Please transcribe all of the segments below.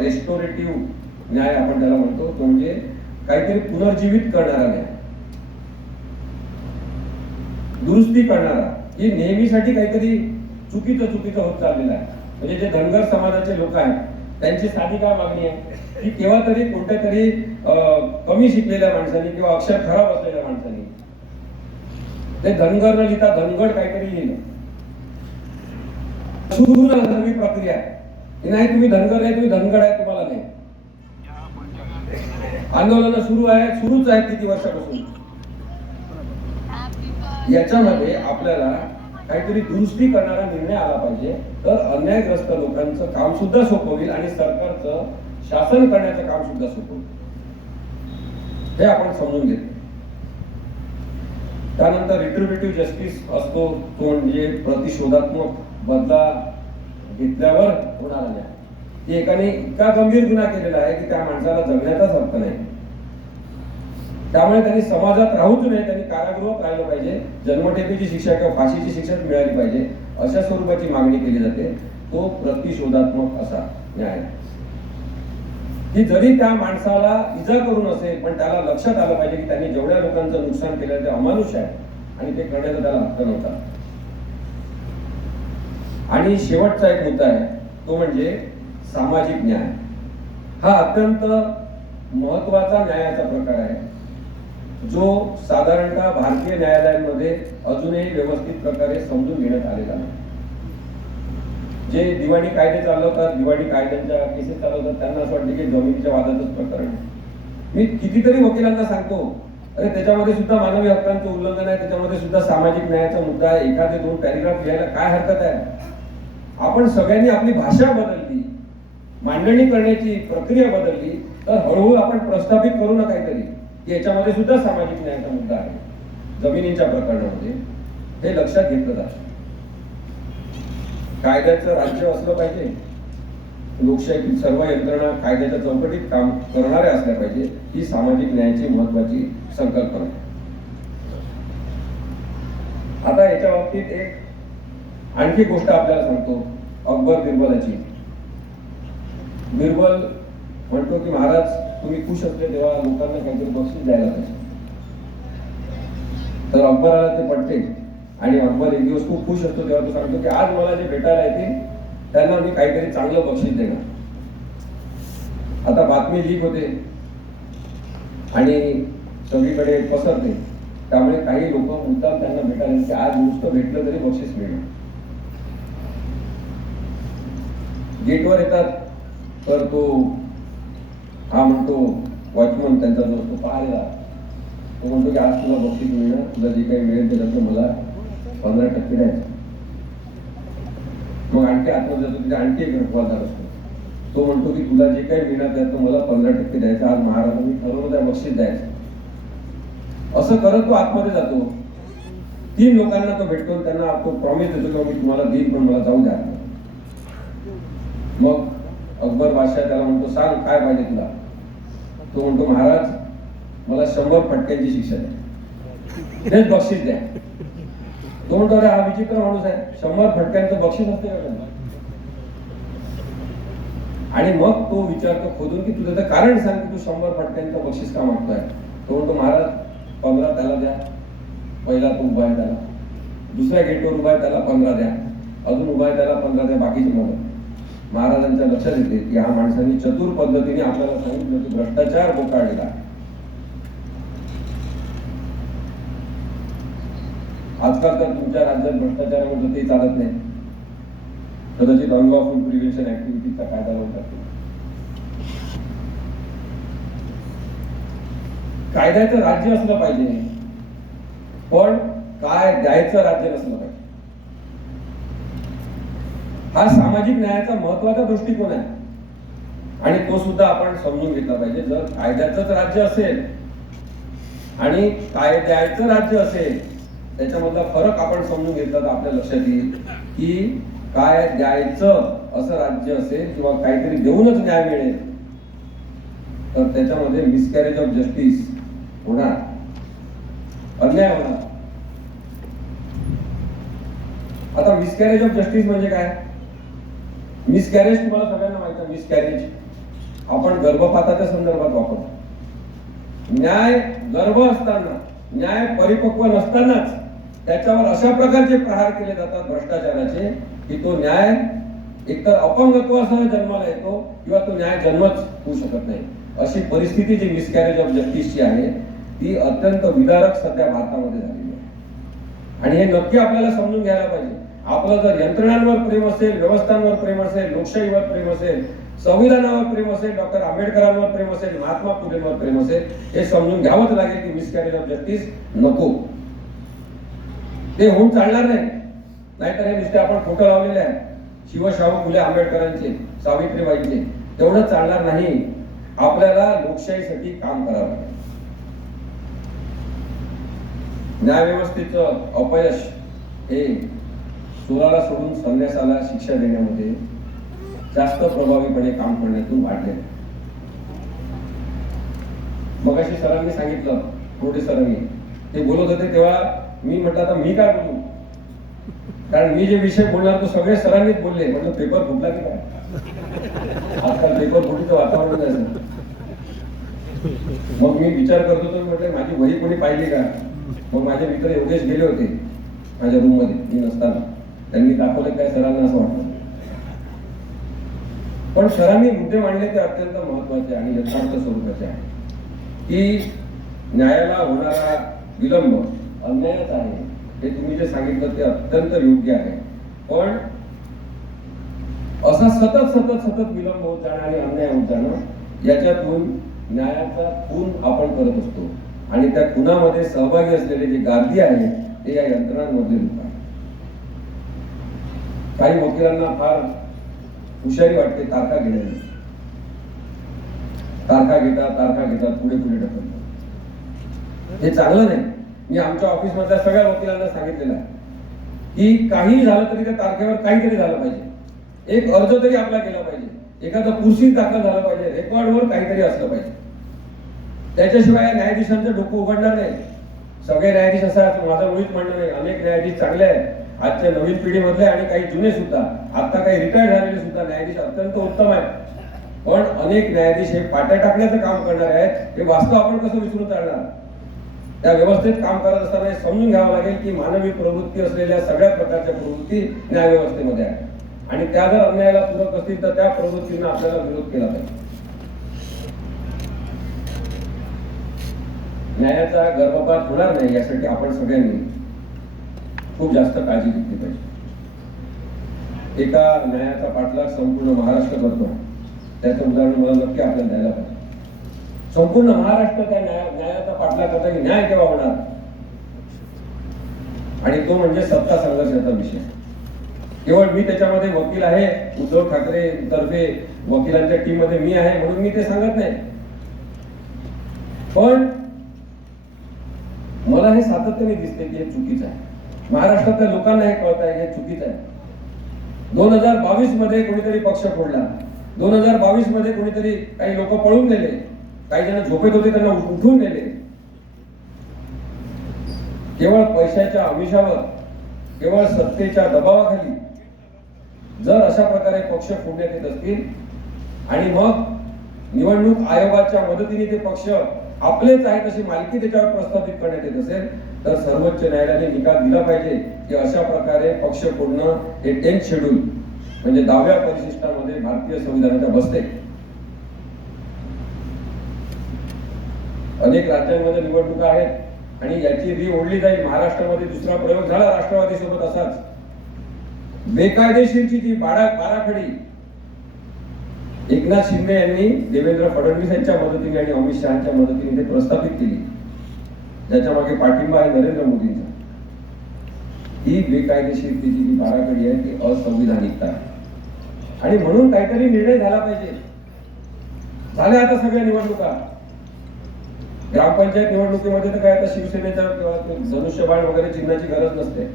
रेस्टोरेटिव्ह न्याय आपण त्याला म्हणतो, तो म्हणजे काहीतरी पुनर्जीवित करणारा न्याय, दुरुस्ती करणारा, ही नेहमीसाठी काहीतरी चुकीचं होत चाललेलं आहे. म्हणजे जे धनगर समाजाचे लोक आहेत त्यांची साधी काय मागणी आहे की केव्हा तरी कोणत्या तरी कमी शिकलेल्या माणसांनी किंवा अक्षर खराब असलेल्या माणसांनी ते धनगर न लिहिता धनगड काहीतरी लिहिलं, सुरू नवी प्रक्रिया आहे. नाही तुम्ही धनगर आहे, तुम्ही धनगड आहे, तुम्हाला नाही. आंदोलन सुरूच आहेत किती वर्षापासून. याच्यामध्ये आपल्याला काहीतरी दुरुस्ती करणारा निर्णय आला पाहिजे, तर अन्यायग्रस्त लोकांचं काम सुद्धा सोपं होईल आणि सरकारचं शासन करण्याचं काम सुद्धा सोपं होईल, हे आपण समजून घेतो. त्यानंतर रिट्रिब्युटिव्ह जस्टिस असतो, तो म्हणजे प्रतिशोधात्मक बदला घेतल्यावर होणारा न्याय. की एकाने इतका गंभीर गुन्हा केलेला आहे की त्या माणसाला जगण्याचाच हक्क नाही, त्यामुळे त्यांनी समाजात राहूच नये, त्यांनी कारागृहात राहिलं पाहिजे, जन्मठेपेची शिक्षा किंवा फाशीची शिक्षा मिळाली पाहिजे, अशा स्वरूपाची मागणी केली जाते. तो प्रतिशोधात्मक असा न्याय की जरी त्या माणसाला इजा करून असेल पण त्याला लक्षात आलं पाहिजे की त्यांनी जेवढ्या लोकांचं नुकसान केलं ते अमानुष आहे आणि ते करण्याचा त्याला हक्क नव्हता. आणि शेवटचा एक मुद्दा आहे, तो म्हणजे सामाजिक न्याय. हा अत्यंत महत्वाचा न्यायाचा प्रकार आहे, जो साधारणतः भारतीय न्यायालयांमध्ये अजूनही व्यवस्थित प्रकारे समजून घेण्यात आलेला नाही. जे दिवाणी कायदे चालवतात, दिवाणी कायद्यांच्या केसेस चालवतात, त्यांना असं वाटतं की जमिनीच्या वादाचंच प्रकरण आहे. मी कितीतरी वकिलांना सांगतो, अरे त्याच्यामध्ये सुद्धा मानवी हक्कांचं उल्लंघन आहे, त्याच्यामध्ये सुद्धा सामाजिक न्यायाचा मुद्दा आहे, एखादे 2 पॅरेग्राफ लिहायला काय हरकत आहे. आपण सगळ्यांनी आपली भाषा बदलली, मांडणी करण्याची प्रक्रिया बदलली, तर हळूहळू आपण प्रस्थापित करू ना काहीतरी की याच्यामध्ये सुद्धा सामाजिक न्यायाचा मुद्दा आहे. जमिनीच्या प्रकरणामध्ये हे लक्षात घेतलं जातं. कायद्याचं राज्य असलं पाहिजे, लोकशाहीतील सर्व यंत्रणा कायद्याच्या चौकटीत काम करणाऱ्या असल्या पाहिजे, ही सामाजिक न्यायाची महत्वाची संकल्पना आहे. आता याच्या बाबतीत एक आणखी गोष्ट आपल्याला सांगतो, अकबर बिरबलाची. बिरबल म्हणतो की महाराज तुम्ही खुश असले तेव्हा लोकांना काहीतरी बक्षीस द्यायला पाहिजे. तर अकबराला ते पटते आणि अकबर एक दिवस खूप खुश असतो तेव्हा तो सांगतो की आज मला जे भेटायला येतील त्यांना मी काहीतरी चांगलं बक्षीस देणार. आता बातमी लीक होते आणि सगळीकडे पसरते, त्यामुळे काही लोक मुद्दाम त्यांना भेटायला की आज नुसतं भेटलं तरी बक्षीस मिळणार. गेटवर येतात तर तो हा म्हणतो, वॉचमन त्यांचा जो असतो पाहायला, तो म्हणतो की आज तुला बक्षीस मिळणार, तुला जे काही मिळेल त्याच्यातलं मला 15% द्यायचं. मग आणखी आत्महत्या जातो, तिथे आणखी एक रखवालदार असतो, तो म्हणतो की तुला जे काही मिळणार त्यातलं मला 15% द्यायचं, आज महाराजांनी ठरवलं त्या बक्षीस द्यायचं. असं करत तो आतमध्ये जातो. 3 लोकांना तो भेटतो, त्यांना तो प्रॉमिस देतो की मी तुम्हाला देईन पण मला जाऊ द्या. मग अकबर बादशाह त्याला म्हणतो सांग काय पाहिजे तुला. तो म्हणतो महाराज मला 100 फटक्यांची शिक्षा द्या, तेच बक्षीस द्या. तो म्हणतो अरे हा विचित्र माणूस आहे, 100 फटक्यांचं बक्षीस असते का. आणि मग तो विचारतो खोदून की तुझं कारण सांग की तू 100 फटक्यांचं बक्षीस का मागतोय. तो म्हणतो महाराज 15 त्याला द्या, पहिला तो उभा आहे त्याला, दुसऱ्या गेटवर उभा आहे त्याला 15 द्या, अजून उभा आहे त्याला 15 द्या, बाकीचे मग. महाराजांच्या लक्षात येते की ह्या माणसांनी चतुर पद्धतीने आपल्याला सांगितलं की भ्रष्टाचार बोकाळलेला. आजकाल तर तुमच्या राज्यात भ्रष्टाचारामध्ये ते चालत नाही, कदाचित अनलॉफुल प्रिव्हेन्शन ऍक्टिव्हिटीचा कायदा लावतात. कायद्याचं राज्य असलं पाहिजे, पण काय द्यायचं राज्य नसलं पाहिजे. हा सामाजिक न्यायाचा महत्वाचा दृष्टिकोन आहे आणि तो सुद्धा आपण समजून घेतला पाहिजे. जर कायद्याचंच राज्य असेल आणि कायद्याचं राज्य असेल, त्याच्यामधला फरक आपण समजून घेतला तर आपल्या लक्षात येईल की काय द्यायचं असं राज्य असेल किंवा काहीतरी देऊनच न्याय मिळेल तर त्याच्यामध्ये मिसकॅरेज ऑफ जस्टिस होणार, अन्याय होणार. आता मिसकॅरेज ऑफ जस्टिस म्हणजे काय? मिसकॅरेज तुम्हाला सगळ्यांना माहिती आहे. मिसकॅरेज आपण गर्भपाताच्या संदर्भात वापरतो. न्याय गर्भ असताना, न्याय परिपक्व नसतानाच त्याच्यावर अशा प्रकारचे प्रहार केले जातात भ्रष्टाचाराचे की तो न्याय एकतर अपंगत्वासह जन्माला येतो किंवा तो न्याय जन्मच होऊ शकत नाही. अशी परिस्थिती जी मिसकॅरेज ऑफ जस्टिसची आहे ती अत्यंत विदारक सध्या भारतामध्ये झालेली आहे. आणि हे नक्की आपल्याला समजून घ्यायला पाहिजे. आपलं जर यंत्रणांवर प्रेम असेल, व्यवस्थांवर प्रेम असेल, लोकशाहीवर प्रेम असेल, संविधानावर प्रेम असेल, डॉक्टर आंबेडकरांवर प्रेम असेल, महात्मा फुलेंवर प्रेम असेल, हे समजून घ्यावंच लागेल की मिसकॅरेज ऑफ जस्टिस नको, ते होऊन चालणार नाही. नाहीतर हे नुसते आपण फोटो लावलेले आहे शिवशाहू फुले आंबेडकरांचे, सावित्रीबाईंचे, तेवढं चालणार नाही. आपल्याला लोकशाहीसाठी काम करावं लागेल. न्यायव्यवस्थेचं अपयश हे चोराला सोडून संन्यासाला शिक्षा देण्यामध्ये जास्त प्रभावीपणे काम करण्यातून वाढले. मगाशी सरांनी सांगितलं, मोठे सरांनी ते बोलत होते तेव्हा मी म्हटलं आता मी काय बोलू, कारण मी जे विषय बोलणार तो सगळे सरांनीच बोलले. म्हटलं पेपर फुटला की काय, आजकाल पेपर फुटीचं वातावरण आहे. मग मी विचार करत होतो, म्हटलं माझी वही कोणी पाहिली का. मग माझे मित्र योगेश गेले होते माझ्या रूम मध्ये मी नसताना, त्यांनी दाखवलं काय सरांना असं वाटलं. पण सरांनी मुद्दे मांडले ते अत्यंत महत्वाचे आणि यथार्थ स्वरूपाचे आहे की न्यायाला होणारा विलंब अन्यायच आहे. हे तुम्ही जे सांगितलं ते अत्यंत योग्य आहे. पण असा सतत सतत सतत विलंब होत जाणं आणि अन्याय होत जाणं, याच्यातून न्यायाचा खून आपण करत असतो. आणि त्या खुनामध्ये सहभागी असलेले जे गार्दी आहेत ते या यंत्रणांमधले लोक आहेत. काही वकिलांना फार हुशारी वाटते तारखा घेण्याची. तारखा घेतात पुढे पुढे ढकलतात. हे चांगलं नाही. मी आमच्या ऑफिस मधल्या सगळ्या वकिलांना सांगितलेलं आहे की काही झालं तरी त्या तारखेवर काहीतरी झालं पाहिजे. एक अर्ज तरी आपला केला पाहिजे, एखादं पुरशीत दाखल झालं पाहिजे, रेकॉर्डवर काहीतरी असलं पाहिजे. त्याच्याशिवाय न्यायाधीशांचं डोकं उघडणार नाही. सगळे न्यायाधीश असं माझं मुळीच म्हणणं नाही. अनेक न्यायाधीश चांगले आहेत, आजच्या नवीन पिढीमधले आणि काही जुने सुद्धा, आता काही रिटायर्ड झालेले सुद्धा न्यायाधीश अत्यंत उत्तम आहेत. पण अनेक न्यायाधीश हे पाट्या टाकण्याचं काम करणारे आहेत. हे वास्तव आपण कसं विसरून चालणार. त्या व्यवस्थेत काम करत असताना हे समजून घ्यावं लागेल की मानवी प्रवृत्ती असलेल्या सगळ्या प्रकारच्या प्रवृत्ती न्यायव्यवस्थेमध्ये आहेत. आणि त्या जर अन्यायाला पूरक असतील तर त्या प्रवृत्तींना आपल्याला विरोध केला पाहिजे. न्यायाचा गर्भपात होणार नाही यासाठी आपण सगळ्यांनी खूप जास्त काळजी घेतली पाहिजे. एका न्यायाचा पाठलाग संपूर्ण महाराष्ट्र करतो, त्याचं उदाहरण मला नक्की आपल्याला द्यायला पाहिजे. संपूर्ण महाराष्ट्र त्या न्यायाचा पाठलाग करता की न्याय केव्हा होणार, आणि तो म्हणजे सत्ता संघर्षाचा विषय. केवळ मी त्याच्यामध्ये वकील आहे, उद्धव ठाकरे तर्फे वकिलांच्या टीम मध्ये मी आहे म्हणून मी ते सांगत नाही. पण मला हे सातत्याने दिसते की हे चुकीचं आहे. महाराष्ट्रातल्या लोकांना हे कळत आहे हे चुकीचं आहे. 2022 मध्ये कोणीतरी पक्ष फोडला, 2022 मध्ये कोणीतरी काही लोक पळून गेले, काही जण झोपेत होते त्यांना उठून नेले. केवळ पैशाच्या आमिषावर, केवळ सत्तेच्या दबावाखाली जर अशा प्रकारे पक्ष फोडण्यात येत असतील आणि मग निवडणूक आयोगाच्या मदतीने ते पक्ष आपलेच आहेत अशी मालकी त्याच्यावर प्रस्थापित करण्यात येत असेल तर सर्वोच्च न्यायालयाने निकाल दिला पाहिजे की अशा प्रकारे पक्ष फोडणं हे 10th शेड्यूल म्हणजे 10व्या परिशिष्टामध्ये भारतीय संविधानाच्या बसते. अनेक राज्यांमध्ये निवडणुका आहेत आणि याची री ओढली जाईल. महाराष्ट्रामध्ये दुसरा प्रयोग झाला राष्ट्रवादी सोबत असाच. बेकायदेशीरची जी बाराखडी एकनाथ शिंदे यांनी देवेंद्र फडणवीस यांच्या मदतीने आणि अमित शहाच्या मदतीने ते प्रस्थापित केली, ज्याच्या मागे पाठिंबा आहे नरेंद्र मोदींचा. ही बेकायदेशीरतेची जी बाराखडी आहे ती असंविधानिकता आहे आणि म्हणून काहीतरी निर्णय झाला पाहिजे. झाल्या आता सगळ्या निवडणुका. ग्रामपंचायत निवडणुकीमध्ये तर काय आता शिवसेनेचा धनुष्यबाण वगैरे चिन्हाची गरज नसते.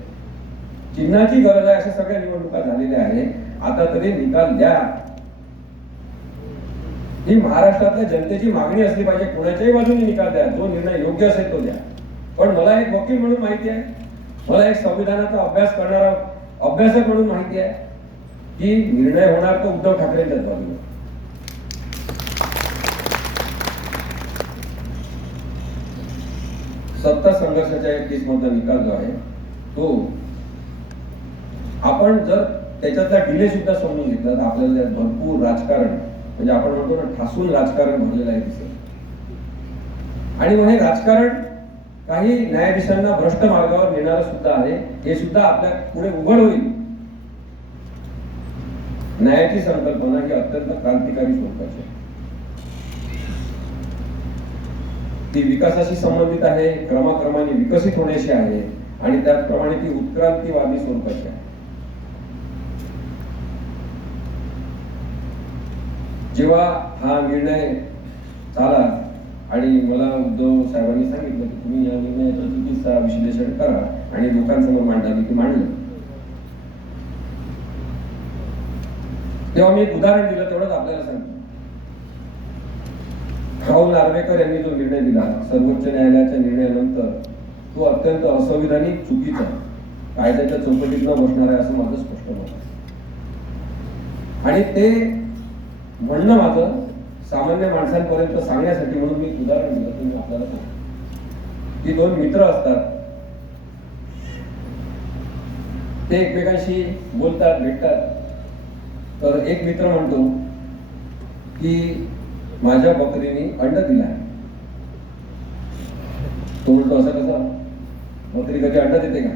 चिन्हाची गरज आहे. अशा सगळ्या निवडणुका झालेल्या आहेत. आता तरी निकाल द्या. ही महाराष्ट्रातल्या जनतेची मागणी असली पाहिजे. कोणाच्याही बाजूने निकाल द्या, जो निर्णय योग्य असेल तो द्या. पण मला एक वकील म्हणून माहिती आहे, मला एक संविधानाचा अभ्यास करणारा अभ्यासक म्हणून माहिती आहे की निर्णय होणार तो उद्धव ठाकरेंच्याच बाजूने. सत्ता संघर्षाच्या या केसमधला निकाल जो आहे तो आपण जर त्याच्यातला डिले सुद्धा समजून घेतला तर आपल्याला त्यात भरपूर राजकारण, म्हणजे आपण म्हणतो ना ठासून राजकारण भरलेलं आहे दिसेल. आणि मग हे राजकारण काही न्यायाधीशांना भ्रष्ट मार्गावर नेणारं सुद्धा आहे, हे सुद्धा आपल्या पुढे उघड होईल. न्यायाची संकल्पना ही अत्यंत क्रांतिकारी स्वरूपाची आहे. ती विकासाशी संबंधित आहे, क्रमाक्रमाने विकसित होण्याशी आहे आणि त्याचप्रमाणे ती उत्क्रांतीवादी स्वरूपाची आहे. जेव्हा हा निर्णय झाला आणि मला उद्धव साहेबांनी सांगितलं की तुम्ही या निर्णयाचं चुकीचा विश्लेषण करा आणि लोकांसमोर मांडा, मी ते मांडलं. तेव्हा मी एक उदाहरण दिलं, तेवढंच आपल्याला सांगतो. राहुल नार्वेकर यांनी जो निर्णय दिला सर्वोच्च न्यायालयाच्या निर्णयानंतर, तो अत्यंत असंविधानिक, चुकीचा, कायद्याच्या चौकटीत न बसणार आहे असं माझं स्पष्ट मत आहे. आणि ते म्हणणं माझं सामान्य माणसांपर्यंत सांगण्यासाठी म्हणून मी उदाहरण दिलं. तुम्ही आपल्याला सांगतो की दोन मित्र असतात, ते एकमेकांशी बोलतात, भेटतात. तर एक मित्र म्हणतो की माझ्या बकरीने अंड दिला आहे. तो म्हणतो असं कसं, बकरी कधी अंड देते का?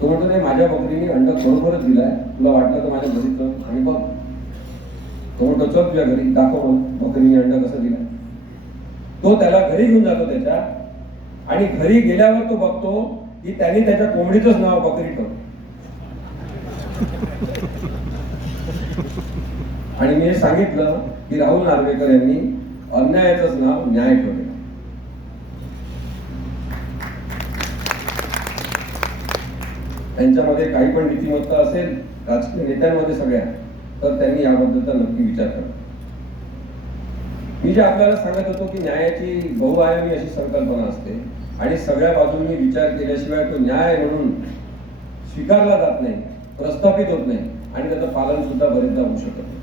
तो म्हणतो नाही, माझ्या बकरीने अंड खरोखरच दिलाय, तुला वाटलं तर माझ्या घरी चल आणि बघ. तो म्हणतो चल तुझ्या घरी, दाखव मग बकरीने अंड कसं दिलं. तो त्याला घरी घेऊन जातो त्याच्या, आणि घरी गेल्यावर तो बघतो की त्यांनी त्याच्या कोंबडीचंच नाव बकरी ठेवलं. आणि मी हे सांगितलं की राहुल नार्वेकर यांनी अन्यायाचंच नाव न्याय ठेवलं. त्यांच्यामध्ये काही पण नीतिमत्ता असेल राजकीय नेत्यांमध्ये सगळ्या, तर त्यांनी याबद्दलचा नक्की विचार करा. मी जे आपल्याला सांगत होतो की न्यायाची बहुआयामी अशी संकल्पना असते आणि सगळ्या बाजूंनी विचार केल्याशिवाय तो न्याय म्हणून स्वीकारला जात नाही, प्रस्थापित होत नाही आणि त्याचं पालन सुद्धा बरेचदा होऊ शकत नाही.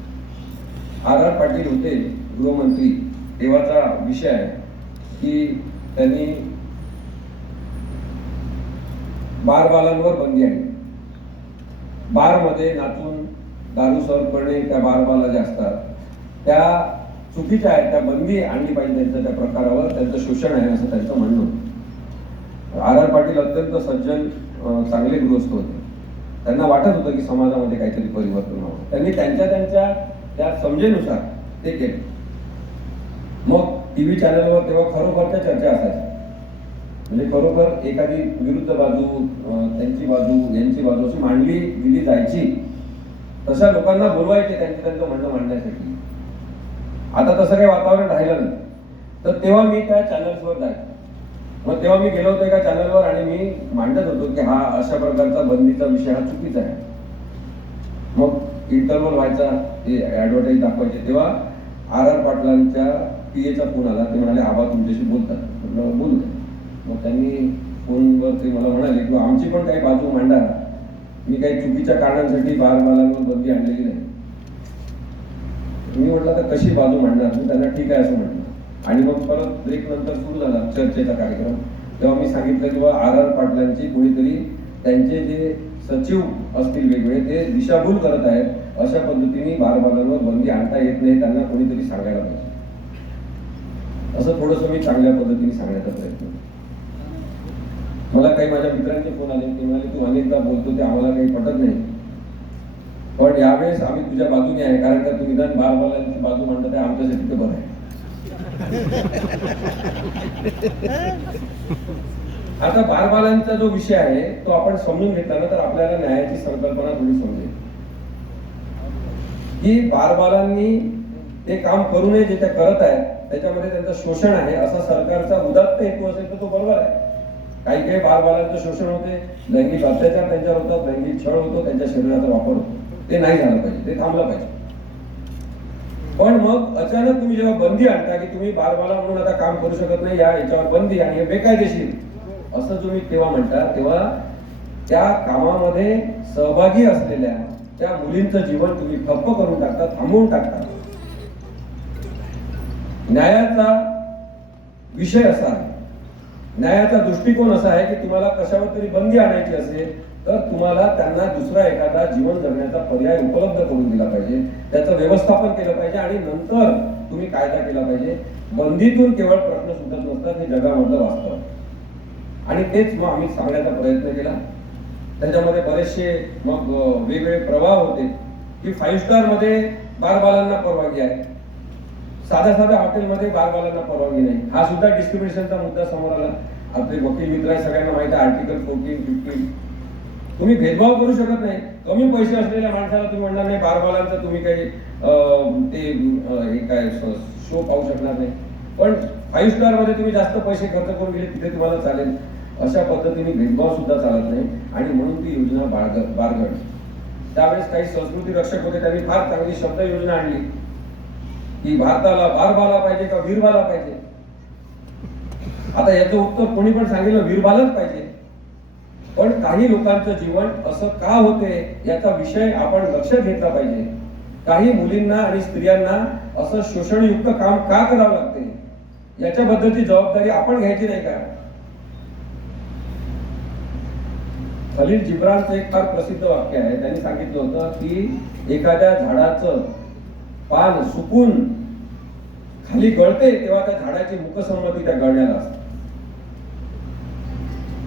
आर आर पाटील होते गृहमंत्री, तेव्हाचा विषय आहे की त्यांनी बारबालांवर बंदी आणली. बारमध्ये नाचून दारू सर्व करणे, त्या बारबाला ज्या असतात त्या चुकीच्या आहेत, त्या बंदी आणली पाहिजे त्यांच्या त्या प्रकारावर, त्यांचं शोषण आहे असं त्यांचं म्हणणं होतं. आर आर पाटील अत्यंत सज्जन, चांगले गृहस्थ होते. त्यांना वाटत होतं की समाजामध्ये काहीतरी परिवर्तन व्हावं. त्यांनी त्यांच्या त्या समजेनुसार ते केले. मग टीव्ही चॅनलवर तेव्हा खरोखरच्या चर्चा असायच्या, म्हणजे खरोखर एखादी विरुद्ध बाजू, त्यांची बाजू, यांची बाजू अशी मांडली दिली जायची. तशा लोकांना बोलवायचे त्यांचं म्हणणं मांडण्यासाठी. आता तसं काही वातावरण राहिलं नाही. तर तेव्हा मी त्या चॅनल्सवर जायचो. मग तेव्हा मी गेलो होतो एका चॅनलवर आणि मी मांडत होतो की हा अशा प्रकारचा बंदीचा विषय हा चुकीचा आहे. मग इंटरव्ह्यू व्हायचा, ते ऍडव्हर्टाईज दाखवायचे. तेव्हा आर आर पाटलांच्या पीएचा फोन आला. ते म्हणाले आबा तुमच्याशी बोलतात. म्हटलं बोलू. मग त्यांनी फोनवर ते मला म्हणाले की आमची पण काही बाजू मांडा, मी काही चुकीच्या कारणांसाठी बारबालांवर बंदी आणलेली नाही. मी म्हटलं तर कशी बाजू मांडणार. मी त्यांना ठीक आहे असं म्हटलं. आणि मग परत ब्रेक नंतर सुरू झाला चर्चेचा कार्यक्रम. तेव्हा मी सांगितलं की बाबा आर आर पाटलांची कोणीतरी त्यांचे जे सचिव असतील वेगवेगळे, ते दिशाभूल करत आहेत. अशा पद्धतीने बारबालांवर बंदी आणता येत नाही, त्यांना कोणीतरी सांगायला पाहिजे. असं थोडंसं मी चांगल्या पद्धतीने सांगण्याचा प्रयत्न. मला काही माझ्या मित्रांचे फोन आले. ते म्हणाले तू अनेकदा बोलतो ते आम्हाला काही पटत नाही, पण यावेळेस आम्ही तुझ्या बाजूने आहे, कारण का तू निदान बारबालांची बाजू मांडत आहे, आमच्यासाठी ते बरं आहे. आता बारबालांचा जो विषय आहे तो आपण समजून घेतला ना तर आपल्याला न्यायाची संकल्पना थोडी समजेल की बारबालांनी ते काम करू नये जे ते करत आहेत, त्याच्यामध्ये त्यांचं शोषण आहे असा सरकारचा उदात्त हेतू असेल तर तो बरोबर आहे. काही बालबालांचं शोषण होते, लैंगिक अत्याचार त्यांच्यावर होतात, लैंगिक छळ होतो, त्यांच्या शरीराचा वापर होतो. ते नाही झालं पाहिजे, ते थांबलं पाहिजे. पण मग अचानक तुम्ही जेव्हा बंदी आणता की तुम्ही बालबाला म्हणून आता काम करू शकत नाही, याच्यावर बंदी आणि हे बेकायदेशीर असं तुम्ही तेव्हा म्हणता, तेव्हा त्या कामामध्ये सहभागी असलेल्या त्या मुलींचं जीवन तुम्ही ठप्प करून टाकता, थांबवून टाकता. न्यायाचा विषय असा आहे न्यायाचा दृष्टिकोन असा आहे की तुम्हाला कशावर तरी बंदी आणायची असेल तर तुम्हाला त्यांना दुसरा एखादा जीवन जगण्याचा पर्याय उपलब्ध करून दिला पाहिजे, त्याचं व्यवस्थापन केलं पाहिजे आणि नंतर तुम्ही कायदा केला पाहिजे. बंदीतून केवळ प्रश्न सुटत नसतात, हे जगामधलं वास्तव आणि तेच मग आम्ही सांगण्याचा प्रयत्न केला. त्याच्यामध्ये बरेचसे मग वेगवेगळे प्रवाह होते की 5 स्टार मध्ये बारबालांना परवानगी आहे, साध्या साध्या हॉटेलमध्ये बारबालांना परवानगी नाही. हा सुद्धा डिस्क्रिमिनेशनचा मुद्दा समोर आला. आपले वकील मित्र सगळ्यांना माहिती आहे आर्टिकल 14-15. तुम्ही भेदभाव करू शकत नाही. कमी पैसे असलेल्या माणसाला तुम्ही म्हणणार नाही बारबालांचं तुम्ही काही ते हे काय शो पाहू शकणार नाही, पण 5 स्टार मध्ये तुम्ही जास्त पैसे खर्च करून गेले तिथे तुम्हाला चालेल. अशा पद्धतीने भेदभाव सुद्धा चालत नाही आणि म्हणून ती योजना बारगडली. त्यावेळेस काही संस्कृती रक्षक होते, त्यांनी फार चांगली शब्द योजना आणली की भारताला बारबाला पाहिजे का वीरबाला पाहिजे. आता याचं उत्तर कोणी पण सांगितलं वीरबालाच पाहिजे, पण काही लोकांचं जीवन असं का होते याचा विषय आपण लक्षात घेतला पाहिजे. काही मुलींना आणि स्त्रियांना असं शोषणयुक्त काम का करावं लागते याच्याबद्दलची जबाबदारी आपण घ्यायची नाही का. खलील जिब्रानचं एक फार प्रसिद्ध वाक्य आहे. त्यांनी सांगितलं होतं की एखाद्या झाडाचं पान सुकून खाली गळते तेव्हा त्या झाडाची मुकसंमती त्या गळण्याला असते.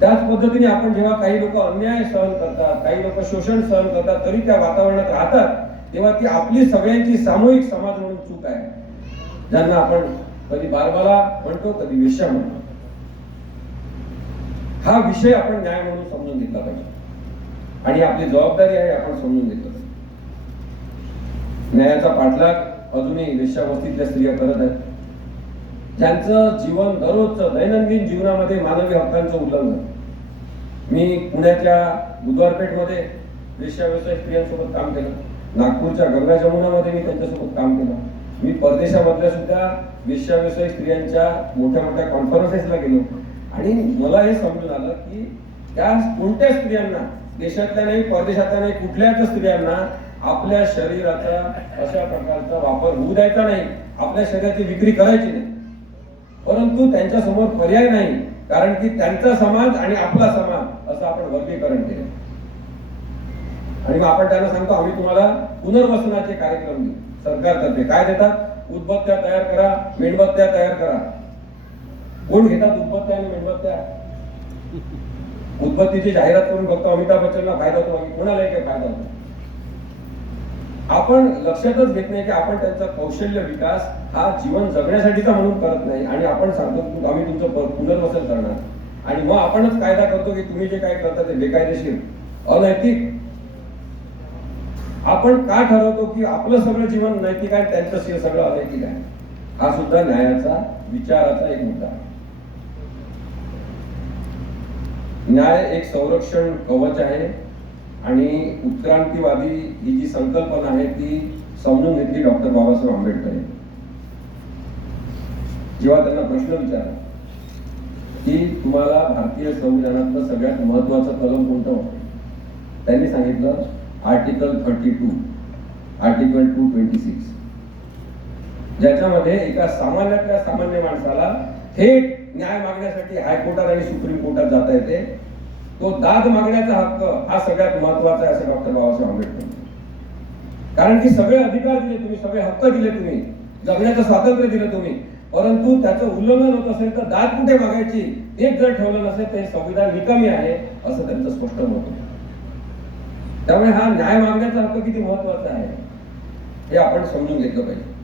त्याच पद्धतीने आपण जेव्हा काही लोक अन्याय सहन करतात, काही लोक शोषण सहन करतात, तरी त्या वातावरणात राहतात, तेव्हा ती आपली सगळ्यांची सामूहिक समाज म्हणून चूक आहे. ज्यांना आपण कधी बारबाला म्हणतो, कधी वेश्या म्हणतो. हा विषय आपण न्याय म्हणून समजून घेतला पाहिजे आणि आपली जबाबदारी आहे आपण समजून घेतलं पाहिजे. न्यायाचा पाठलाग अजूनही वेश्यावस्तीतल्या स्त्रिया करत आहेत, ज्यांचं जीवन दररोजचं दैनंदिन जीवनामध्ये मानवी हक्कांचं उल्लंघन. मी पुण्याच्या बुधवारपेठमध्ये वेश्याव्यवसाय स्त्रियांसोबत काम केलं, नागपूरच्या गंगा जमुनामध्ये मी त्यांच्यासोबत काम केलं, मी परदेशामधल्या सुद्धा वेश्याव्यवसाय स्त्रियांच्या मोठ्या मोठ्या कॉन्फरन्सेसला गेलो आणि मला हे समजून आलं की त्या कोणत्या स्त्रियांना, देशातल्या नाही परदेशातल्या नाही, कुठल्याच स्त्रियांना आपल्या शरीराचा अशा प्रकारचा वापर होऊ द्यायचा नाही, आपल्या शरीराची विक्री करायची नाही. परंतु त्यांच्या समोर पर्याय नाही, कारण की त्यांचा समाज आणि आपला समाज असं आपण वर्गीकरण केलं आणि मग आपण त्यांना सांगतो आम्ही तुम्हाला पुनर्वसनाचे कार्यक्रम देऊ. सरकारतर्फे काय देतात? उदबत्त्या तयार करा, मेणबत्त्या तयार करा. कोण घेतात उदबत्त्या आणि मेणबत्त्या? उदबत्तीची जाहिरात करून फक्त अमिताभ बच्चनला फायदा होतो, कोणालाही काही फायदा होतो. आपण लक्षातच घेत नाही की आपण त्यांचा कौशल्य विकास हा जीवन जगण्यासाठीचा म्हणून करत नाही आणि आपण सांगतो की आम्ही तुमचं पुनर्वसन करणार आणि मग आपणच कायदा करतो की तुम्ही जे काय करता ते बेकायदेशीर, अनैतिक. आपण का ठरवतो की आपलं सगळं जीवन नैतिक आहे, त्यांचं सगळं अनैतिक आहे? हा सुद्धा न्यायाचा विचाराचा एक मुद्दा आहे. न्याय एक संरक्षण कवच आहे आणि उत्क्रांतीवादी ही जी संकल्पना आहे ती समजून घेतली डॉक्टर बाबासाहेब आंबेडकर यांनी. जेव्हा त्यांना प्रश्न विचारला की तुम्हाला भारतीय संविधानातलं सगळ्यात महत्वाचं कलम कोणतं होतं, त्यांनी सांगितलं आर्टिकल 32, आर्टिकल 226, ज्याच्यामध्ये एका सामान्यातल्या सामान्य माणसाला थेट न्याय मागण्यासाठी हायकोर्टात आणि सुप्रीम कोर्टात जाता येते. तो दाद मागण्याचा हक्क हा सगळ्यात महत्वाचा आहे असं डॉक्टर बाबासाहेब आंबेडकर. कारण की सगळे अधिकार दिले तुम्ही, सगळे हक्क दिले तुम्ही, जगण्याचं स्वातंत्र्य दिलं तुम्ही, परंतु त्याचं उल्लंघन होत असेल तर दाद कुठे मागायची एक जर ठेवलं नसेल तर हे संविधान निकामी आहे असं त्यांचं स्पष्ट मत होतं. त्यामुळे हा न्याय मागण्याचा हक्क किती महत्वाचा आहे हे आपण समजून घेतलं पाहिजे.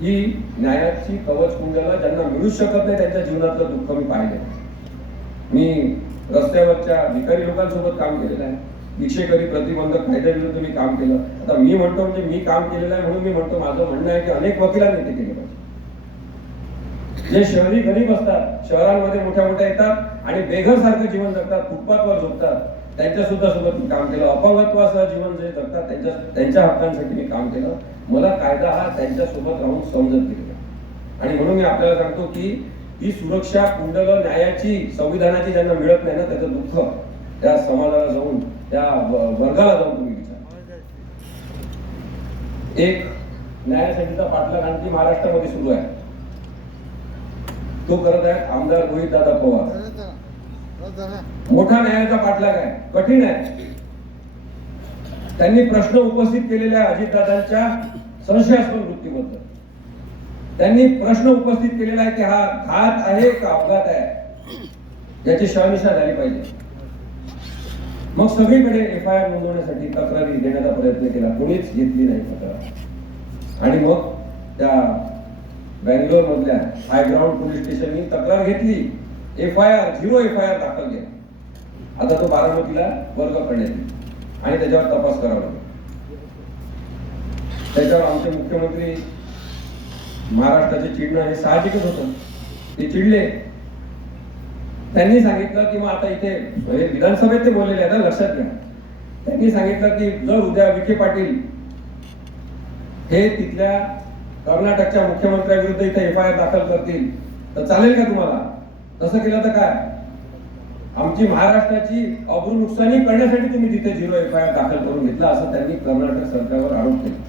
ही न्यायाची कवच कुंडला ज्यांना मिळू शकत नाही त्यांच्या जीवनातलं दुःख मी पाहिलं. मी रस्त्यावरच्या भिकारी लोकांसोबत काम केलेलं आहे, भिक्षेकरी प्रतिबंधक कायद्याविरुद्ध मी काम केलं. आता मी म्हणतो म्हणजे मी काम केलेलं आहे म्हणून मी म्हणतो, माझं म्हणणं आहे की अनेक वकिलांनी ते केलं पाहिजे. जे शहरी गरीब असतात, शहरांमध्ये मोठ्या मोठ्या येतात आणि बेघर सारखं जीवन जगतात, फुटपाथवर झोपतात, त्यांच्या सुद्धा सोबत मी काम केलं. अपंगत्वासह जीवन जे जगतात त्यांच्या हक्कांसाठी मी काम केलं. मला कायदा हा त्यांच्या सोबत राहून समजत गेलेला आणि म्हणून मी आपल्याला सांगतो की ही सुरक्षा कुंडल न्यायाची संविधानाची ज्यांना मिळत नाही ना त्याचं दुःख त्या समाजाला जाऊन, त्या वर्गाला जाऊन तुम्ही विचार. एक न्यायासाठीचा पाठलाग महाराष्ट्रामध्ये सुरू आहे. तो करत आहेत आमदार रोहित दादा पवार. मोठा न्यायाचा पाठलाग आहे, कठीण आहे. त्यांनी प्रश्न उपस्थित केलेल्या अजितदादांच्या संशयास्पद मृत्यूबद्दल त्यांनी प्रश्न उपस्थित केलेला आहे की हा घात आहे का अपघात आहे, याची शहानिशा झाली पाहिजे. मग सगळीकडे FIR नोंदवण्यासाठी तक्रारी देण्याचा प्रयत्न केला, कोणीच घेतली नाही तक्रार. आणि मग त्या बँगलोर मधल्या हायग्राउंड पोलीस स्टेशननी तक्रार घेतली, झिरो FIR दाखल केला. आता तो बारामतीला वर्ग करण्यात येईल आणि त्याच्यावर तपास करावा लागेल. त्याच्यावर आमचे मुख्यमंत्री महाराष्ट्राचे चिडणं हे साहजिकच होतं, ते चिडले. त्यांनी सांगितलं की मग आता इथे विधानसभेत ते बोललेले आहेत, लक्षात घ्या. त्यांनी सांगितलं की जर उद्या विखे पाटील हे तिथल्या कर्नाटकच्या मुख्यमंत्र्याविरुद्ध इथे FIR दाखल करतील तर चालेल का तुम्हाला? तसं केलं तर काय, आमची महाराष्ट्राची अब्रू नुकसानी करण्यासाठी तुम्ही तिथे झिरो FIR दाखल करून घेतला, असं त्यांनी कर्नाटक सरकारवर आरोप केला.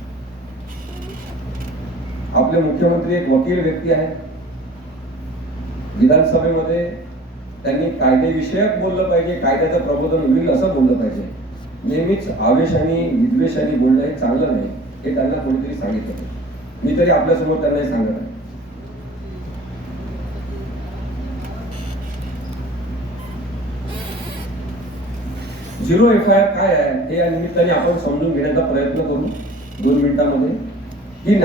आपले मुख्यमंत्री एक वकील व्यक्ती आहे. विधानसभेमध्ये त्यांनी कायदेविषयक बोललं पाहिजे, कायद्याचं प्रबोधन होईल असं बोललं पाहिजे. नेहमीच आवेशाने विद्वेषाने बोलणं हे चांगलं नाही, हे त्यांना कोणीतरी सांगितलं. मी तरी आपल्यासमोर त्यांना सांगत आहे. झिरो FIR काय आहे हे या निमित्ताने आपण समजून घेण्याचा प्रयत्न करू 2 मिनिटांमध्ये. ही